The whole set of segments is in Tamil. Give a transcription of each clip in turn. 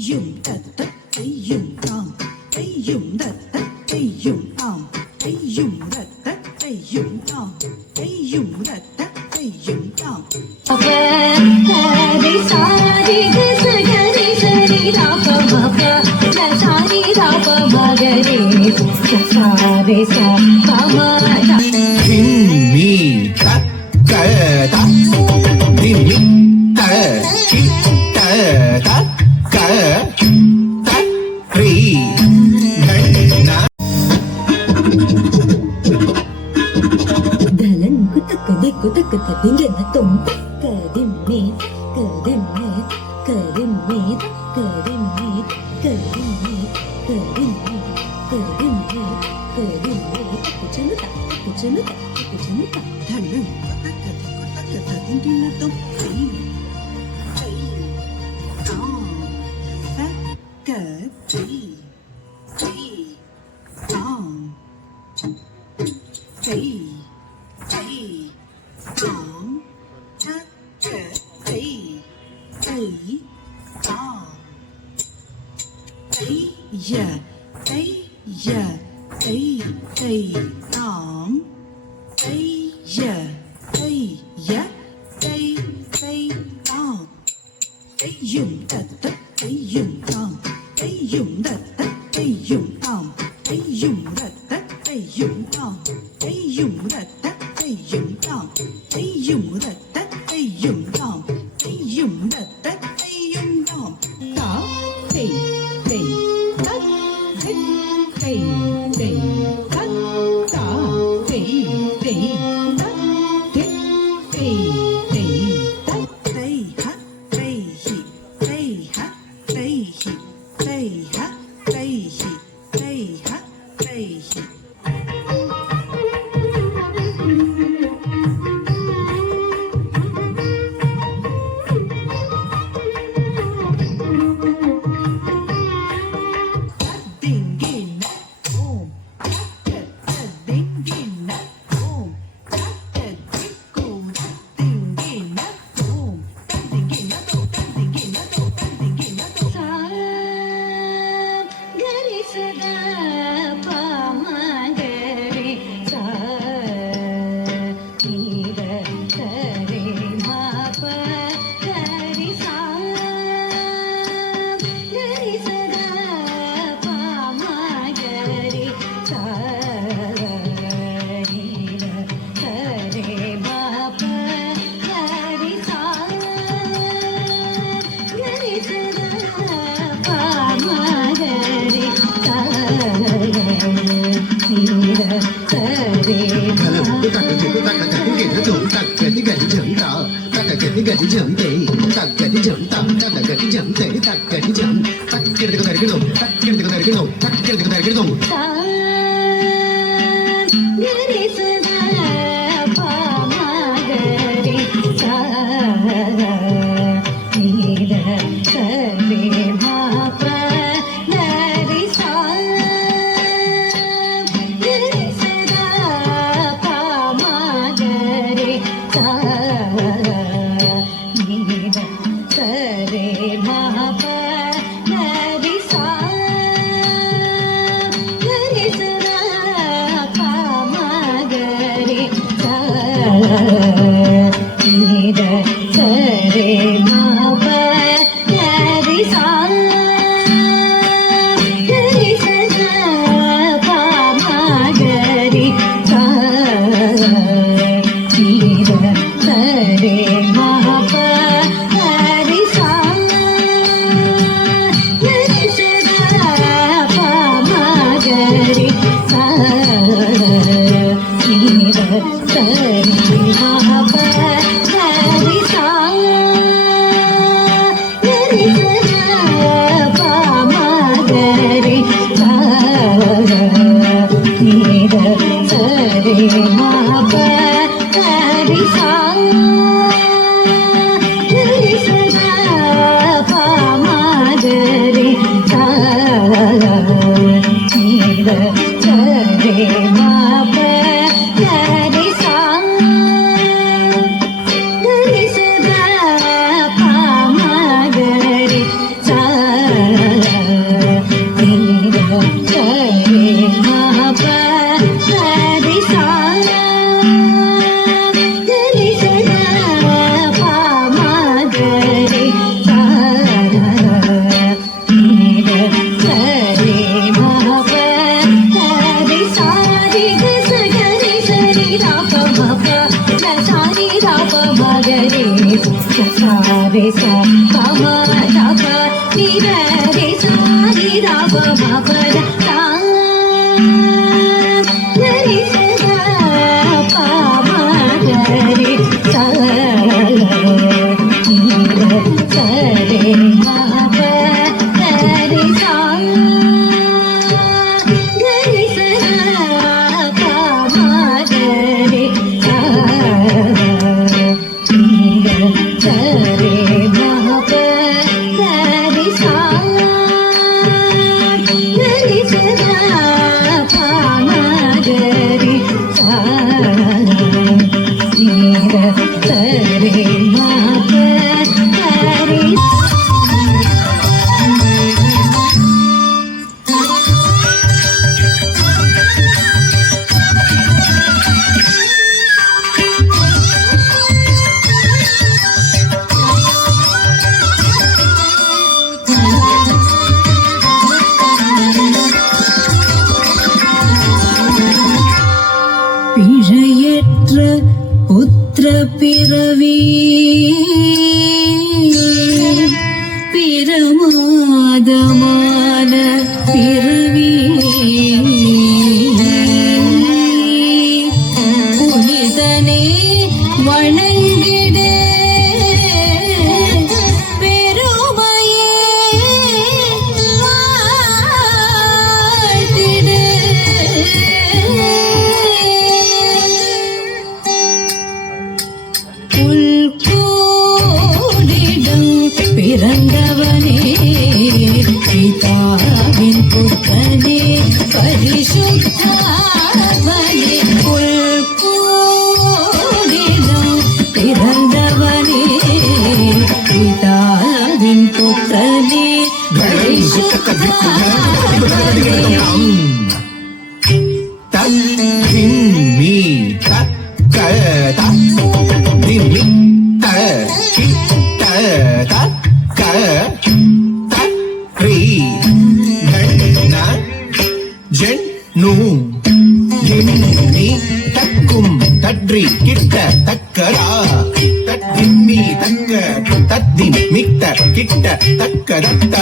dùng tật tất ấy dùng tòng ấy dùng tật tất ấy dùng tòng ấy dùng tật tất ấy dùng tòng ấy dùng tật tất ấy dùng tòng re sa pa ma da pa ni re sa ni da pa ma pa da sa re sa pa ma da re sa ni sa re ma pa da re sa re sa pa ma da re sa பிழையற்ற புத்திர பிறவி பிரமாதமான பிறவி புனிதனே வணங்கிடே பெருமையே வாழ்த்திடே பிறந்தவனே பிதாவின் புத்தனே பரிசுத்தாவனே புல்கூடிடம் பிறந்தவனே பிதாவின் புத்தனே பரிசுத்தாவனே தன்றி கிட்ட தக்கரா தத்திம்மி தக்க தத்தி மிட்ட கிட்ட தக்க தத்த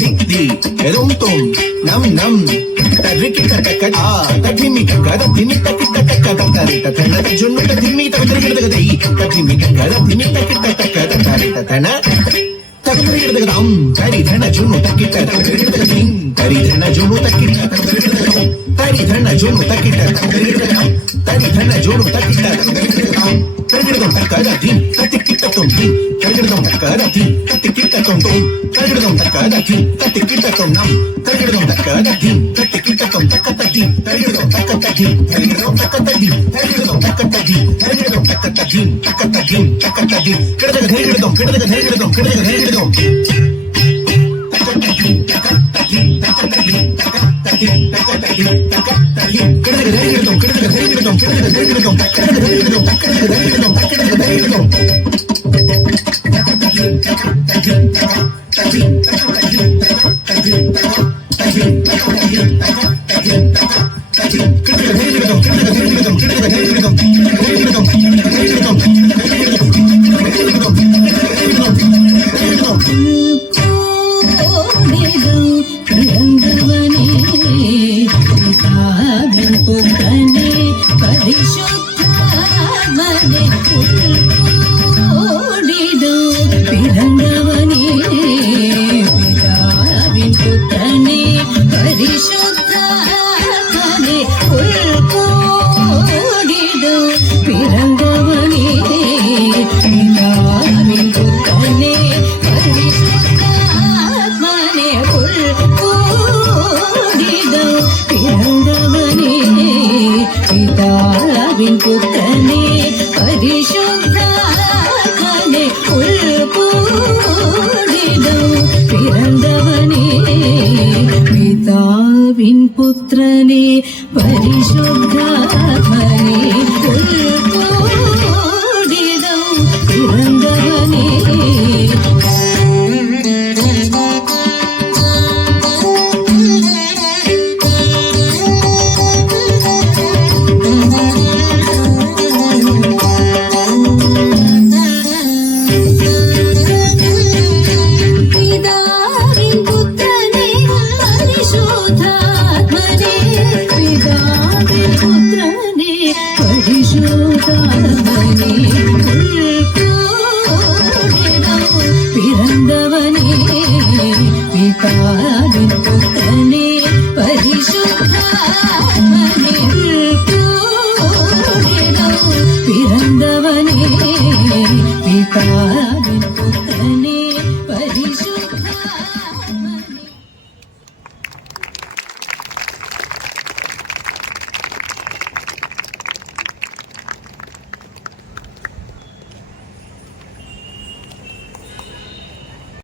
திக்தி எதும் தும் நம் நம் தர்ரி கிட்ட தக்க ஆ தத்திம்மி தக்க தத்திமி தக்கிட்ட தக்க தத்தரிட்ட தன ஜொன்னு தத்திம்மி தவிர்க்கிறதுகதை தத்திம்மி தக்க தத்திமி தக்கிட்ட தக்க தத்தரிட்ட தன தவிர்க்கிறதுகதாம் தரி தன ஜொன்னு தக்கிட்ட தவிர்க்கிறதுகதின் தரி தன ஜொன்னு தக்கிட்ட தவிர்க்கிறதுகதாம் தரி தன ஜொன்னு தக்கிட்ட தவிர்க்கிறதுகதாம் தரி தன ஜொன்னு தக்கிட்ட தவிர்க்கிறதுகதாம் தரிகிடதம் தக்கதத்தின் தத்திக்கிட்டத்தும் தின் தரிகிடதம் தக்கதத்தின் தத்திக்கிட்டத்தும் தும் தரிகிடதம் தக்கதத்தின் தத்திக்கிட்டத்தும் நம் தரிகிடதம் தக்கதத்தின் தத்திக்கிட்டத்தும் தக்கத்தத்தின் தரிகிடதம் தக்கத்தத்தின் தரிகிடதம் தக்கத்தத்தின் தரிகிடதம் தக்கத்தத்தின் தரிகிடதம் தக்கத்தத்தின் தக்கத்தத்தின் தக்கத்தத்தின் கிடதக தரிகிடதம் கிடதக தரிகிடதம் கிடதக தரிகிடதம் தக்கத்தத்தின் தக்கத்தத்தின் தக்கத்தத்தின் தக்கத்தத்தின் தக்கத்தத்தின் தக்கத்தத்தின் கிடதக தரிகிடதம் கிடதக தரிகிடதம் கிடதக தரிகிடதம் கிடதக தரிகிடதம் தக்கதக தரிகிடதம் தக்கதக தரிகிடதம் தக்கத்தத்தின் தக்கத்தத்தின் தக்கத்தத்தின் தக்கத்தத்தின் தக்கத்தத்தின் தக்கத்தத்தின் தக்கத்தத்தின் தக்கத்தத்தின் தக்கத்தத்தின் கிடதக தரிகிடதம் கிடதக தரிகிடதம் கிடதக தரிகிடதம் தரிகிடதம் தரிகிடதம் பிறந்தவனே பிதாவின் புத்தனே பரிசுத்தாவனே ஓடிடும் பிறந்தவனே பிதாவின் புத்தனே பரிசுத்தாவனே ஓடிடும் பிறந்தவனே பிதாவின் புத்தனே பரிசுத்தாத்மனே ஓடிடும் பிறந்தவனே பிதாவின் புத்தனே பரிசுத்தாத்மனே ஓடிடும் பிறந்தவனே பிதாவின் புத்திரனே பரிசுத்தாத்மனே ஓடிடும் பிறந்தவனே पुत्रने परिशुद्धात्मने पिताविन् पुत्रने परिशुद्धात्मने பிறந்தவனே பிதா